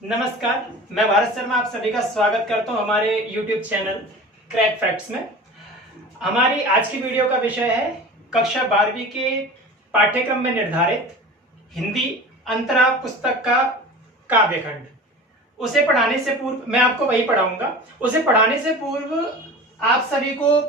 नमस्कार, मैं भारत शर्मा आप सभी का स्वागत करता हूं हमारे YouTube चैनल क्रैक फैक्ट्स में। हमारी आज की वीडियो का विषय है कक्षा 12वीं के पाठ्यक्रम में निर्धारित हिंदी अंतरा पुस्तक का काव्यखंड। उसे पढ़ाने से पूर्व मैं आपको वही पढ़ाऊंगा। उसे पढ़ाने से पूर्व आप सभी को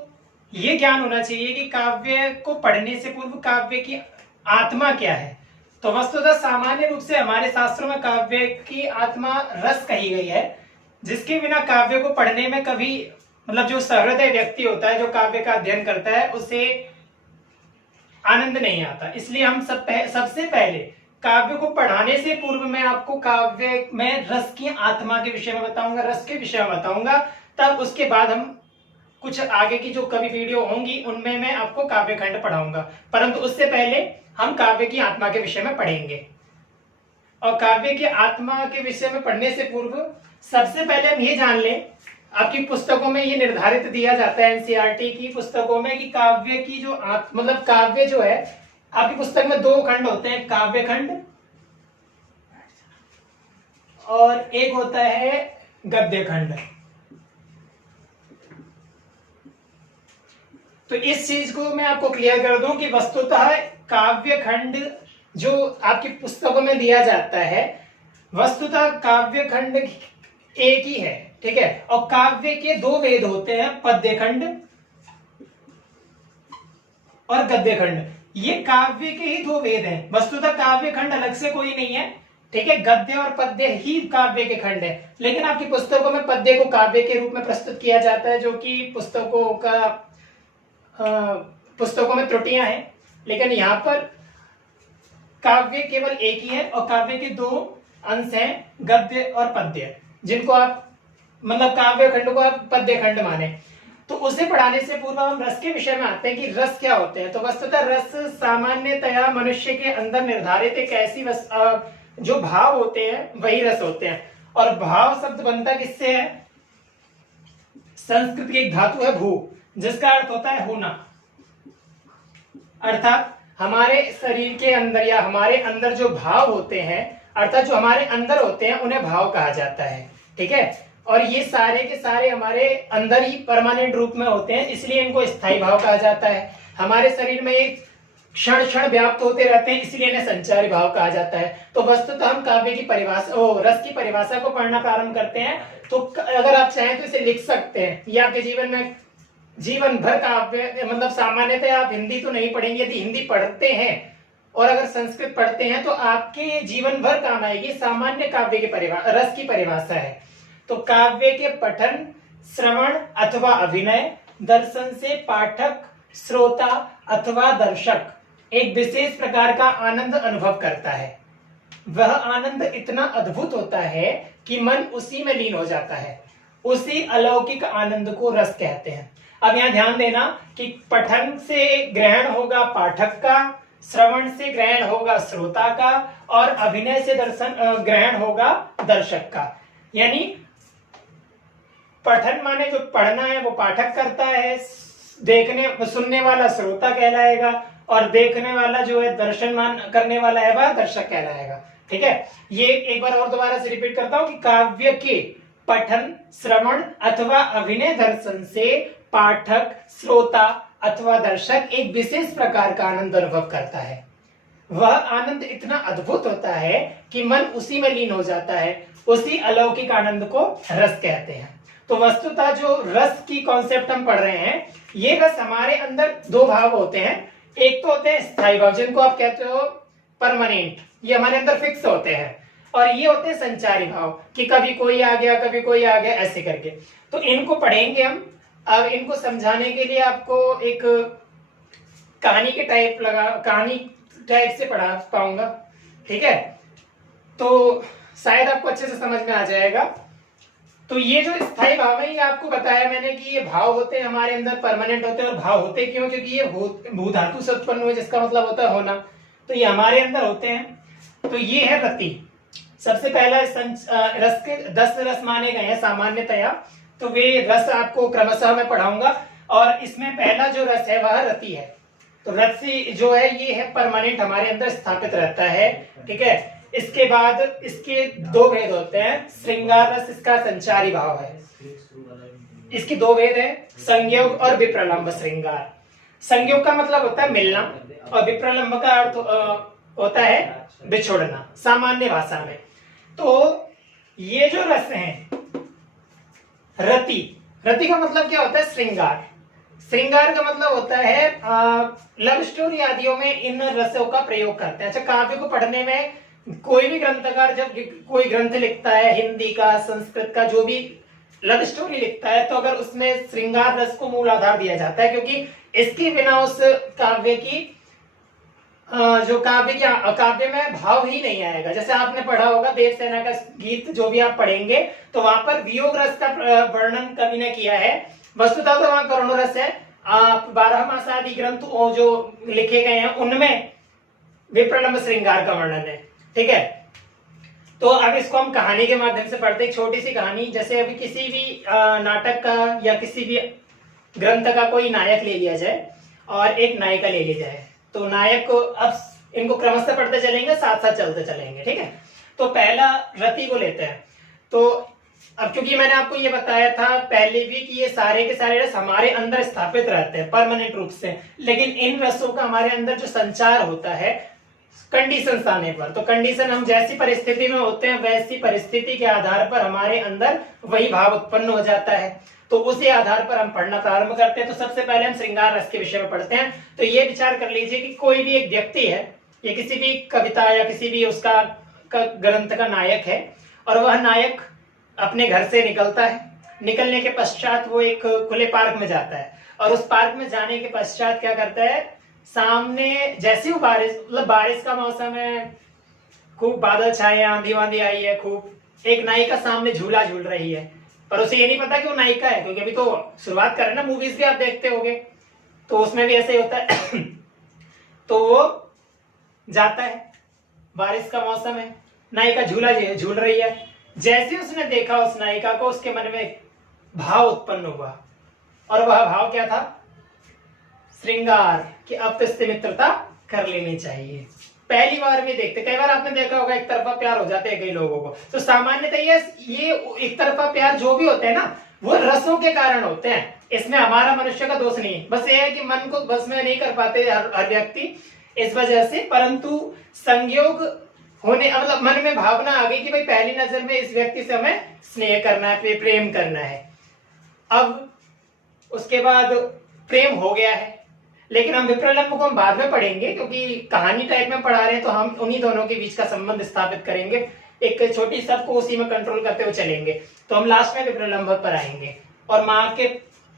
ये ज्ञान होना चाहिए कि काव्य को पढ़ने से पूर्व काव्य की आत्मा क्या है। तो वस्तुतः सामान्य रूप से हमारे शास्त्रों में काव्य की आत्मा रस कही गई है, जिसके बिना काव्य को पढ़ने में कभी जो सहृदय व्यक्ति होता है, जो काव्य का अध्ययन करता है, उसे आनंद नहीं आता। इसलिए हम सबसे पहले काव्य को पढ़ाने से पूर्व मैं आपको काव्य में रस की आत्मा के विषय में बताऊंगा, रस के विषय में बताऊंगा। तब उसके बाद हम कुछ आगे की जो कभी वीडियो होंगी उनमें मैं आपको काव्य खंड पढ़ाऊंगा, परंतु उससे पहले हम काव्य की आत्मा के विषय में पढ़ेंगे। और काव्य की आत्मा के विषय में पढ़ने से पूर्व सबसे पहले हम ये जान लें, आपकी पुस्तकों में ये निर्धारित दिया जाता है एनसीईआरटी की पुस्तकों में कि काव्य की जो काव्य जो है, आपकी पुस्तक में दो खंड होते हैं, काव्य खंड और एक होता है गद्य खंड। तो इस चीज को मैं आपको क्लियर कर दूं कि वस्तुतः काव्य खंड जो आपकी पुस्तकों में दिया जाता है, वस्तुतः काव्य खंड एक ही है, ठीक है। और काव्य के दो वेद होते हैं, पद्य खंड और गद्य खंड। ये काव्य के ही दो वेद हैं। वस्तुतः काव्य खंड अलग से कोई नहीं है, ठीक है। गद्य और पद्य ही काव्य के खंड है, लेकिन आपकी पुस्तकों में पद्य को काव्य के रूप में प्रस्तुत किया जाता है, जो कि पुस्तकों में त्रुटियां हैं। लेकिन यहाँ पर काव्य केवल एक ही है और काव्य के दो अंश हैं, गद्य और पद्य, जिनको आप काव्य खंड को आप पद्य खंड माने। तो उसे पढ़ाने से पूर्व हम रस के विषय में आते हैं कि रस क्या होते हैं। तो वस्तुतः रस सामान्यतया मनुष्य के अंदर निर्धारित एक ऐसी जो भाव होते हैं वही रस होते हैं। और भाव शब्द बनता किससे है? संस्कृत की एक धातु है भू, जिसका अर्थ होता है होना। अर्थात हमारे शरीर के अंदर या हमारे अंदर जो भाव होते हैं, अर्थात जो हमारे अंदर होते हैं, उन्हें भाव कहा जाता है, ठीक है। और ये सारे के सारे हमारे अंदर ही परमानेंट रूप में होते हैं, इसलिए इनको स्थायी भाव कहा जाता है। हमारे शरीर में एक क्षण क्षण व्याप्त होते रहते हैं, इसलिए इन्हें संचारी भाव कहा जाता है। तो वस्तुतः हम काव्य की परिभाषा रस की परिभाषा को पढ़ना प्रारंभ करते हैं। तो अगर आप चाहें तो इसे लिख सकते हैं। ये आपके जीवन भर काव्य सामान्यतः आप हिंदी तो नहीं पढ़ेंगे। यदि हिंदी पढ़ते हैं और अगर संस्कृत पढ़ते हैं तो आपके जीवन भर काम आएगी। सामान्य काव्य की रस की परिभाषा है। तो काव्य के पठन, श्रवण अथवा अभिनय, दर्शन से पाठक, श्रोता अथवा दर्शक एक विशेष प्रकार का आनंद अनुभव करता है। वह आनंद इतना अद्भुत होता है कि मन उसी में लीन हो जाता है। उसी अलौकिक आनंद को रस कहते हैं। अब यहाँ ध्यान देना कि पठन से ग्रहण होगा पाठक का, श्रवण से ग्रहण होगा श्रोता का और अभिनय से ग्रहण होगा दर्शक का। यानी पठन माने जो पढ़ना है वो पाठक करता है, सुनने वाला श्रोता कहलाएगा और देखने वाला जो है दर्शन करने वाला है वह दर्शक कहलाएगा, ठीक है। ये एक बार और दोबारा से रिपीट करता हूं कि काव्य के पठन, श्रवण अथवा अभिनय, दर्शन से पाठक, श्रोता अथवा दर्शक एक विशेष प्रकार का आनंद अनुभव करता है। वह आनंद इतना अद्भुत होता है कि मन उसी में लीन हो जाता है। उसी अलौकिक आनंद को रस कहते हैं। तो वस्तुतः जो रस की कॉन्सेप्ट हम पढ़ रहे हैं, ये रस हमारे अंदर दो भाव होते हैं। एक तो होते हैं स्थायी भाव, जिनको आप कहते हो परमानेंट, ये हमारे अंदर फिक्स होते हैं। और ये होते हैं संचारी भाव कि कभी कोई आ गया, कभी कोई आ गया, ऐसे करके। तो इनको पढ़ेंगे हम। अब इनको समझाने के लिए आपको एक कहानी टाइप से पढ़ा पाऊंगा, ठीक है। तो शायद आपको अच्छे से समझ में आ जाएगा। तो ये जो स्थायी भाव है, ये आपको बताया मैंने कि ये भाव होते हैं हमारे अंदर, परमानेंट होते हैं। और भाव होते क्यों? क्योंकि ये भू धातु से उत्पन्न हुए, जिसका मतलब होता है होना। तो ये हमारे अंदर होते हैं। तो ये है रति। सबसे पहला रस के 10 रस माने गए हैं सामान्यतया। तो वे रस आपको क्रमशः मैं पढ़ाऊंगा। और इसमें पहला जो रस है वह रति है। तो रति जो है ये है परमानेंट, हमारे अंदर स्थापित रहता है, ठीक है। इसके बाद इसके दो भेद होते हैं। श्रृंगार रस इसका संचारी भाव है। इसके दो भेद है, संयोग और विप्रलंब श्रृंगार। संयोग का मतलब होता है मिलना और विप्रलंब का अर्थ होता है बिछोड़ना सामान्य भाषा में। तो ये जो रस हैं, रति, रति का मतलब क्या होता है? श्रृंगार। श्रृंगार का मतलब होता है लव स्टोरी आदियों में इन रसों का प्रयोग करते हैं। अच्छा, काव्य को पढ़ने में कोई भी ग्रंथकार जब कोई ग्रंथ लिखता है, हिंदी का, संस्कृत का, जो भी लव स्टोरी लिखता है, तो अगर उसमें श्रृंगार रस को मूल आधार दिया जाता है, क्योंकि इसके बिना उस काव्य की जो काव्य में भाव ही नहीं आएगा। जैसे आपने पढ़ा होगा देवसेना का गीत, जो भी आप पढ़ेंगे तो वहां पर वियोग रस का वर्णन कवि ने किया है। वस्तुतः तो वहां करुण रस है। आप 12 मास आदि ग्रंथ जो लिखे गए हैं उनमें विप्रलंब श्रृंगार का वर्णन है। ठीक है, तो अब इसको हम कहानी के माध्यम से पढ़ते हैं। छोटी सी कहानी, जैसे अभी किसी भी नाटक का या किसी भी ग्रंथ का कोई नायक ले लिया जाए और एक नायिका ले ली जाए, तो नायक को अब इनको क्रमशः पढ़ते चलेंगे, साथ साथ चलते चलेंगे। ठीक है, तो पहला रति को लेते हैं। तो अब क्योंकि मैंने आपको ये बताया था पहले भी कि ये सारे के सारे रस हमारे अंदर स्थापित रहते हैं परमानेंट रूप से, लेकिन इन रसों का हमारे अंदर जो संचार होता है कंडीशन आने पर, तो कंडीशन हम जैसी परिस्थिति में होते हैं वैसी परिस्थिति के आधार पर हमारे अंदर वही भाव उत्पन्न हो जाता है। तो उसी आधार पर हम पढ़ना प्रारंभ करते हैं। तो सबसे पहले हम श्रृंगार रस के विषय में पढ़ते हैं। तो ये विचार कर लीजिए कि कोई भी एक व्यक्ति है, ये किसी भी कविता या किसी भी उसका ग्रंथ का नायक है, और वह नायक अपने घर से निकलता है। निकलने के पश्चात वो एक खुले पार्क में जाता है, और उस पार्क में जाने के पश्चात क्या करता है, सामने जैसे वो बारिश का मौसम है, खूब बादल छाए, आंधी वांधी आई है खूब, एक नायिका सामने झूला झूल रही है, पर उसे ये नहीं पता कि वो नायिका है, क्योंकि अभी तो शुरुआत कर रहे हैं ना, मूवीज भी आप देखते होंगे तो उसमें भी ऐसे ही होता है। तो वो जाता है, बारिश का मौसम है, नायिका झूला झूल रही है। जैसे उसने देखा उस नायिका को, उसके मन में भाव उत्पन्न हुआ, और वह भाव क्या था? श्रृंगार, कि अब तो इससे मित्रता कर लेनी चाहिए। पहली बार भी देखते, कई बार आपने देखा होगा एक तरफा प्यार हो जाते हैं कई लोगों को। तो सामान्यतः ये एक तरफा प्यार जो भी होते हैं ना, वो रसों के कारण होते हैं। इसमें हमारा मनुष्य का दोष नहीं है, बस ये है कि मन को बस में नहीं कर पाते हर व्यक्ति इस वजह से। परंतु संयोग होने, मतलब मन में भावना आ गई कि भाई पहली नजर में इस व्यक्ति से हमें स्नेह करना है, प्रेम करना है। अब उसके बाद प्रेम हो गया है, लेकिन हम विप्रलंब को हम बाद में पढ़ेंगे, क्योंकि कहानी टाइप में पढ़ा रहे हैं, तो हम उन्हीं दोनों के बीच का संबंध स्थापित करेंगे। एक छोटी सबको उसी में कंट्रोल करते हुए चलेंगे, तो हम लास्ट में विप्रलंब पर आएंगे। और माँ के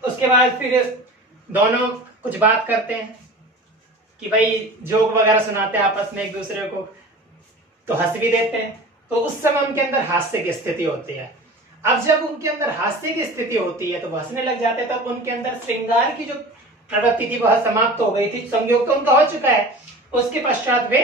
उसके बाद फिर दोनों कुछ बात करते हैं कि भाई जोक वगैरह सुनाते हैं आपस में एक दूसरे को, तो हंस भी देते हैं। तो उस समय उनके अंदर हास्य की स्थिति होती है। अब जब उनके अंदर हास्य की स्थिति होती है तो वो हंसने लग जाते हैं। तब उनके अंदर श्रृंगार की जो प्रवृत्ति थी वह समाप्त हो गई थी, संयोग तो उनका हो चुका है। उसके पश्चात वे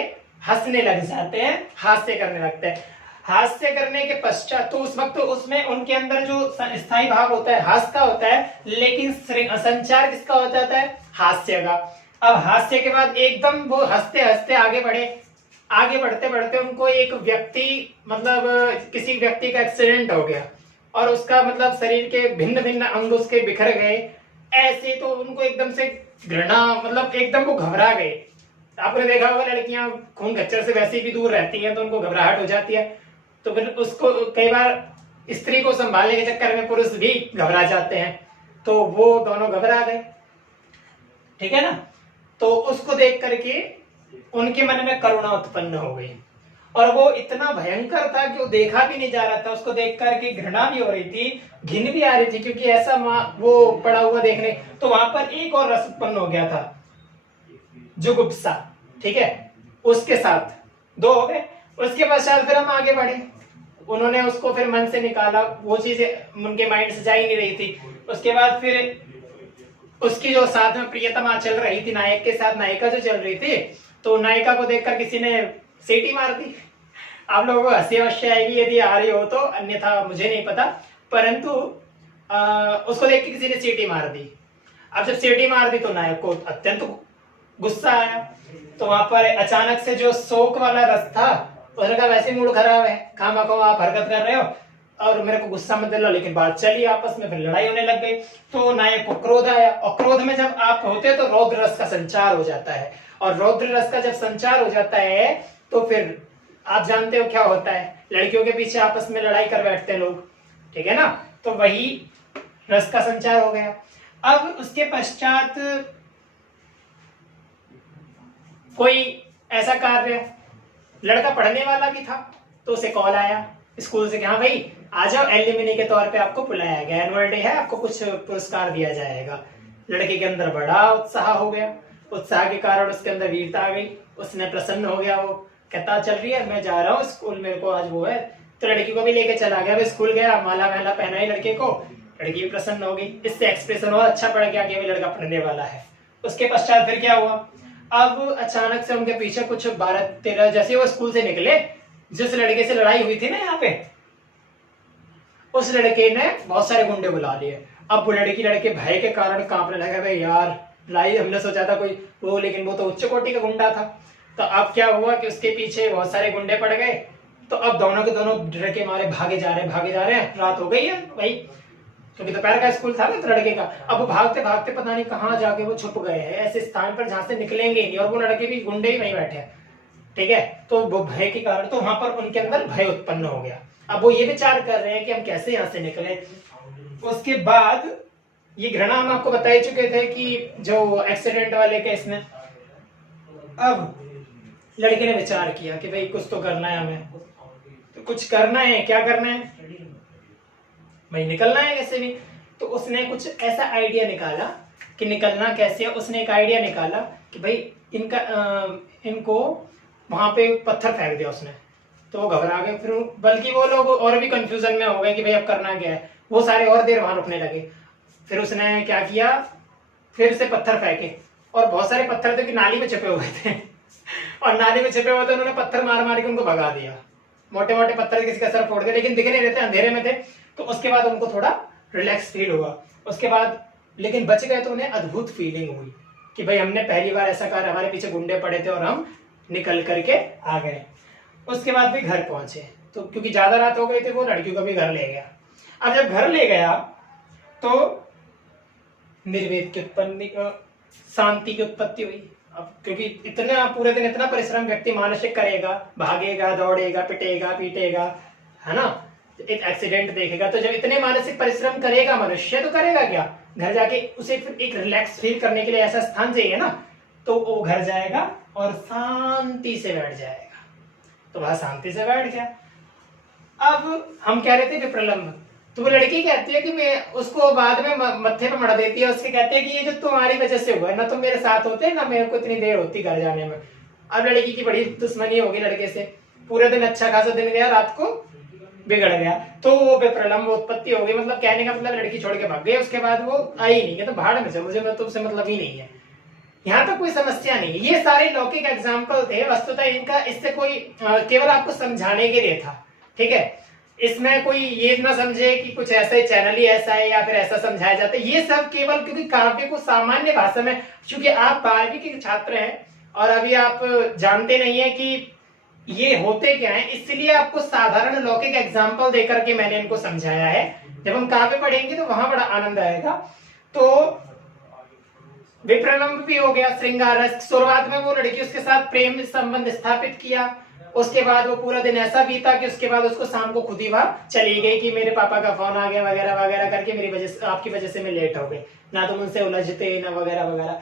हंसने लग जाते हैं, हास्य करने लगते हैं। हास्य करने के पश्चात तो उस वक्त तो उसमें उनके अंदर जो स्थायी भाव होता है हास्य का होता है, लेकिन संचार किसका हो जाता है? हास्य का। अब हास्य के बाद एकदम वो हंसते हंसते आगे बढ़े। आगे बढ़ते बढ़ते उनको एक व्यक्ति, मतलब किसी व्यक्ति का एक्सीडेंट हो गया और उसका मतलब शरीर के भिन्न भिन्न अंग उसके बिखर गए। ऐसे तो उनको एकदम से घृणा, मतलब एकदम वो घबरा गए। आपने देखा होगा लड़कियां खून खच्चर से वैसे भी दूर रहती हैं तो उनको घबराहट हो जाती है। तो फिर उसको कई बार स्त्री को संभालने के चक्कर में पुरुष भी घबरा जाते हैं, तो वो दोनों घबरा गए। ठीक है ना? तो उसको देख करके उनके मन में करुणा उत्पन्न हो गई, और वो इतना भयंकर था कि वो देखा भी नहीं जा रहा था। उसको देख करके घृणा भी हो रही थी, घिन भी आ रही थी, क्योंकि ऐसा वो पड़ा हुआ देखने। तो वहां पर एक और रस उत्पन्न हो गया था, जुगुप्सा। ठीक है, उसके साथ दो हो गए। उसके पश्चात फिर हम आगे बढ़े। उन्होंने उसको फिर मन से निकाला, वो चीजें उनके माइंड से जा ही नहीं रही थी। उसके बाद फिर उसकी जो साथ में प्रियतमा चल रही थी नायक के साथ, नायिका जो चल रही थी, तो नायिका को देखकर किसी ने सीटी मार दी। आप लोगों को हंसी अवश्य आएगी यदि आ रही हो तो, अन्यथा मुझे नहीं पता। परंतु उसको देख के किसी ने सीटी मार दी। अब जब सीटी मार दी तो नायक को अत्यंत गुस्सा आया। तो वहां पर अचानक से जो शोक वाला रस था उसने कहा वैसे मूड खराब है, खामा खो आप हरकत कर रहे हो और मेरे को गुस्सा मत दिलाओ। लेकिन बात चली आपस में, फिर लड़ाई होने लग गई। तो नायक को क्रोध आया, और क्रोध में जब आप होते तो रौद्र रस का संचार हो जाता है, और रौद्र रस का जब संचार हो जाता है तो फिर आप जानते हो क्या होता है, लड़कियों के पीछे आपस में लड़ाई कर बैठते हैं लोग, ठीक है ना। तो वही रस का संचार हो गया। अब उसके पश्चात कोई ऐसा कार्य, लड़का पढ़ने वाला भी था, तो उसे कॉल आया स्कूल से कि हाँ भाई आ जाओ, एल्यूमिनी के तौर पे आपको बुलाया गया, एनुअल डे है, आपको कुछ पुरस्कार दिया जाएगा। लड़के के अंदर बड़ा उत्साह हो गया, उत्साह के कारण उसके अंदर वीरता आ गई, उसने प्रसन्न हो गया, वो कहता चल रही है मैं जा रहा हूँ स्कूल, मेरे को आज वो है। तो लड़की को भी लेके चला गया, वो स्कूल गया, माला वाला पहनाई लड़के को, लड़की भी प्रसन्न हो गई, इससे एक्सप्रेशन और अच्छा पड़ गया कि अभी लड़का पढ़ने वाला है। उसके पश्चात फिर क्या हुआ, अब अचानक से उनके पीछे कुछ 12-13, जैसे वो स्कूल से निकले, जिस लड़के से लड़ाई हुई थी ना यहाँ पे, उस लड़के ने बहुत सारे गुंडे बुला लिए। अब वो लड़के भय के कारण कांपने लगा, भाई यार लड़ाई, हमने सोचा था कोई वो, लेकिन वो तो उच्च कोटि का गुंडा था। तो अब क्या हुआ कि उसके पीछे बहुत सारे गुंडे पड़ गए। तो अब दोनों के दोनों डर के मारे भागे जा रहे हैं। रात हो गई है भाई, क्योंकि दोपहर का स्कूल था ना तो लड़के का। अब वो भागते भागते पता नहीं कहाँ जाके वो छुप गए हैं, ऐसे स्थान पर जहां से निकलेंगे नहीं, और वो लड़के भी, गुंडे ही वहीं बैठे हैं, ठीक है। तो वो भय के कारण, तो वहां पर उनके अंदर भय उत्पन्न हो गया। अब वो ये विचार कर रहे हैं कि हम कैसे यहाँ से निकले। उसके बाद ये घृणा हम आपको बता ही चुके थे कि जो एक्सीडेंट वाले केस में, अब लड़के ने विचार किया कि भाई कुछ तो करना है हमें, तो कुछ करना है, क्या करना है भाई, निकलना है कैसे भी। तो उसने कुछ ऐसा आइडिया निकाला कि निकलना कैसे है। उसने एक आइडिया निकाला कि भाई इनको वहां पे पत्थर फेंक दिया उसने, तो वो घबरा गए। फिर बल्कि वो लोग और भी कंफ्यूजन में हो गए कि भाई अब करना क्या है, वो सारे और देर वहां रुकने लगे। फिर उसने क्या किया, फिर से पत्थर फेंके, और बहुत सारे पत्थर थे कि नाली में छिपे हुए थे और नाली में छिपे हुए थे, उन्होंने पत्थर मार मार के उनको भगा दिया। मोटे मोटे पत्थर किसी का सर फोड़ दिया, लेकिन दिख नहीं रहे थे, अंधेरे में थे। तो उसके बाद उनको थोड़ा रिलैक्स फील हुआ। उसके बाद लेकिन बच गए तो उन्हें अद्भुत फीलिंग हुई कि भाई हमने पहली बार ऐसा कर, हमारे पीछे गुंडे पड़े थे और हम निकल करके आ गए। उसके बाद भी घर पहुंचे, तो क्योंकि ज्यादा रात हो गई थी, वो लड़कियों को भी घर ले गया। अब जब घर ले गया तो निर्वेद की उत्पत्ति, शांति की उत्पत्ति हुई। अब क्योंकि इतना पूरे दिन इतना परिश्रम व्यक्ति मानसिक करेगा, भागेगा, दौड़ेगा, पिटेगा, पीटेगा, है ना, एक एक्सीडेंट देखेगा, तो जब इतने मानसिक परिश्रम करेगा मनुष्य, तो करेगा क्या, घर जाके उसे फिर एक रिलैक्स फील करने के लिए ऐसा स्थान चाहिए ना, तो वो घर जाएगा और शांति से बैठ जाएगा। तो वह शांति से बैठ गया। अब हम कह रहे थे विप्रलंब, तो वो लड़की कहती है कि मैं उसको बाद में मत्थे पे मड़ा देती है, उसके कहते हैं कि ये जो तुम्हारी वजह से हुआ है, ना तुम मेरे साथ होते ना मेरे को इतनी देर होती घर जाने में। अब लड़की की बड़ी दुश्मनी होगी लड़के से, पूरे दिन अच्छा खासा दिन गया, रात को बिगड़ गया, तो वो विप्रलंब उत्पत्ति हो गई। मतलब कहने का मतलब लड़की छोड़ के भाग गई, उसके बाद वो आई नहीं है, तो भाड़ में से, मुझे तुमसे मतलब ही नहीं है। यहाँ तो कोई समस्या नहीं है। ये सारे लौकिक एग्जाम्पल थे, वस्तुतः इनका इससे कोई केवल आपको समझाने के लिए था, ठीक है। इसमें कोई ये ना समझे कि कुछ ऐसा ही चैनल ही ऐसा है या फिर ऐसा समझाया जाता है। ये सब केवल क्योंकि काव्य को सामान्य भाषा में, क्योंकि आप 12वीं के छात्र हैं और अभी आप जानते नहीं है कि ये होते क्या है, इसलिए आपको साधारण लौकिक एग्जाम्पल देकर के मैंने इनको समझाया है। जब हम काव्य पढ़ेंगे तो वहां बड़ा आनंद आएगा। तो विप्रलंब भी हो गया, श्रृंगार रस, शुरुआत में वो लड़की उसके साथ प्रेम संबंध स्थापित किया, उसके बाद वो पूरा दिन ऐसा बीता कि उसके बाद उसको शाम को खुद ही वहां चली गई कि मेरे पापा का फोन आ गया वगैरह वगैरह करके, मेरी वजह से, आपकी वजह से मैं लेट हो गई, ना तुम उनसे उलझते ना वगैरह वगैरह।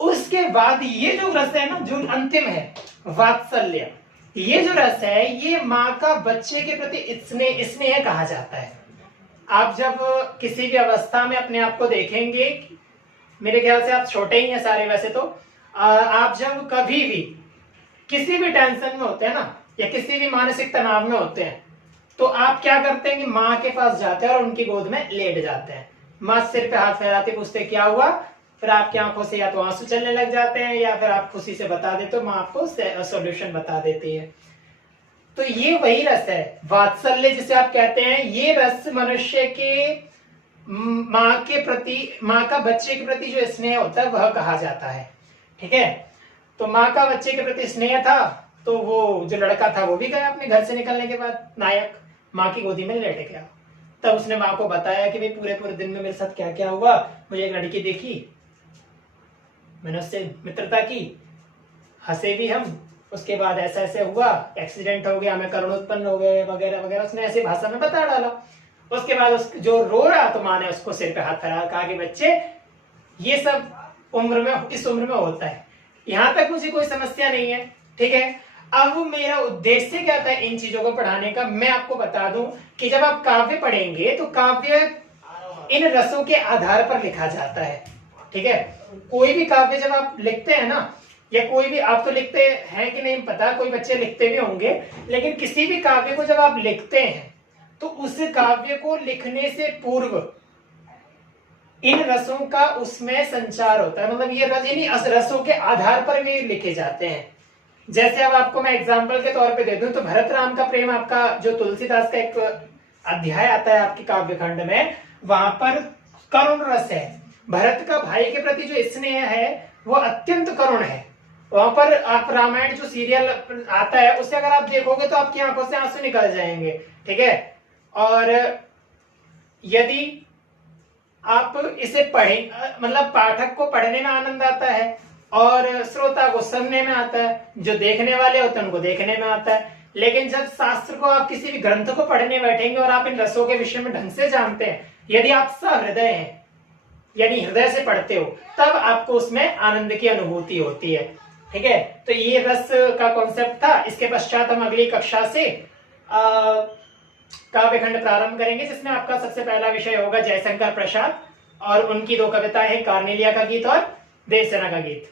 उसके बाद ये जो रस है ना, जो अंतिम है वात्सल्य, ये जो रस है ये माँ का बच्चे के प्रति स्नेह कहा जाता है। आप जब किसी भी अवस्था में अपने आप को देखेंगे, मेरे ख्याल से आप छोटे ही हैं सारे वैसे तो, आप जब कभी भी किसी भी टेंशन में होते हैं ना, या किसी भी मानसिक तनाव में होते हैं, तो आप क्या करते हैं कि माँ के पास जाते हैं और उनकी गोद में लेट जाते हैं। माँ सिर पे हाथ फैलाते पूछते क्या हुआ, फिर आपकी आंखों से या तो आंसू चलने लग जाते हैं या फिर आप खुशी से बता देते हो, माँ आपको सॉल्यूशन बता देती है। तो ये वही रस है वात्सल्य जिसे आप कहते हैं। ये रस मनुष्य के माँ के प्रति, माँ का बच्चे के प्रति जो स्नेह होता है वह कहा जाता है, ठीक है। तो माँ का बच्चे के प्रति स्नेह था, तो वो जो लड़का था वो भी गया अपने घर से निकलने के बाद, नायक माँ की गोदी में लेट गया। तब उसने माँ को बताया कि भाई पूरे पूरे दिन में मेरे साथ क्या क्या हुआ, मुझे एक लड़की देखी, मैंने उससे मित्रता की, हंसे भी हम, उसके बाद ऐसा ऐसे हुआ, एक्सीडेंट हो गया, हमें करुण उत्पन्न हो गए वगैरह वगैरह, उसने ऐसी भाषा में बता डाला। उसके बाद उस जो रो रहा तो माँ ने उसको सिर पे हाथ फेरा, कहा कि बच्चे ये सब उम्र में, इस उम्र में होता है, यहां तक मुझे कोई समस्या नहीं है, ठीक है। अब मेरा उद्देश्य क्या था इन चीजों को पढ़ाने का, मैं आपको बता दूं कि जब आप काव्य पढ़ेंगे तो काव्य इन रसों के आधार पर लिखा जाता है, ठीक है। कोई भी काव्य जब आप लिखते हैं ना, या कोई भी, आप तो लिखते हैं कि नहीं पता, कोई बच्चे लिखते भी होंगे, लेकिन किसी भी काव्य को जब आप लिखते हैं तो उस काव्य को लिखने से पूर्व इन रसों का उसमें संचार होता है, मतलब ये रस यानी रसों के आधार पर भी लिखे जाते हैं। जैसे अब आपको मैं एग्जांपल के तौर पे दे दूं तो भरत राम का प्रेम, आपका जो तुलसीदास का एक अध्याय आता है आपके काव्य खंड में, वहां पर करुण रस है, भरत का भाई के प्रति जो स्नेह है वो अत्यंत करुण है। वहां पर आप रामायण जो सीरियल आता है उसे अगर आप देखोगे तो आपकी आंखों से आंसू निकल जाएंगे, ठीक है। और यदि आप इसे पढ़ें, मतलब पाठक को पढ़ने में आनंद आता है और श्रोता को सुनने में आता है, जो देखने वाले होते हैं उनको देखने में आता है। लेकिन जब शास्त्र को, आप किसी भी ग्रंथ को पढ़ने बैठेंगे और आप इन रसों के विषय में ढंग से जानते हैं, यदि आप सहृदय हैं यानी हृदय से पढ़ते हो, तब आपको उसमें आनंद की अनुभूति होती है, ठीक है। तो ये रस का कॉन्सेप्ट था। इसके पश्चात हम अगली कक्षा से काव्यखंड प्रारंभ करेंगे, जिसमें आपका सबसे पहला विषय होगा जयशंकर प्रसाद और उनकी दो कविताएं हैं, कार्नेलिया का गीत और देवसेना का गीत।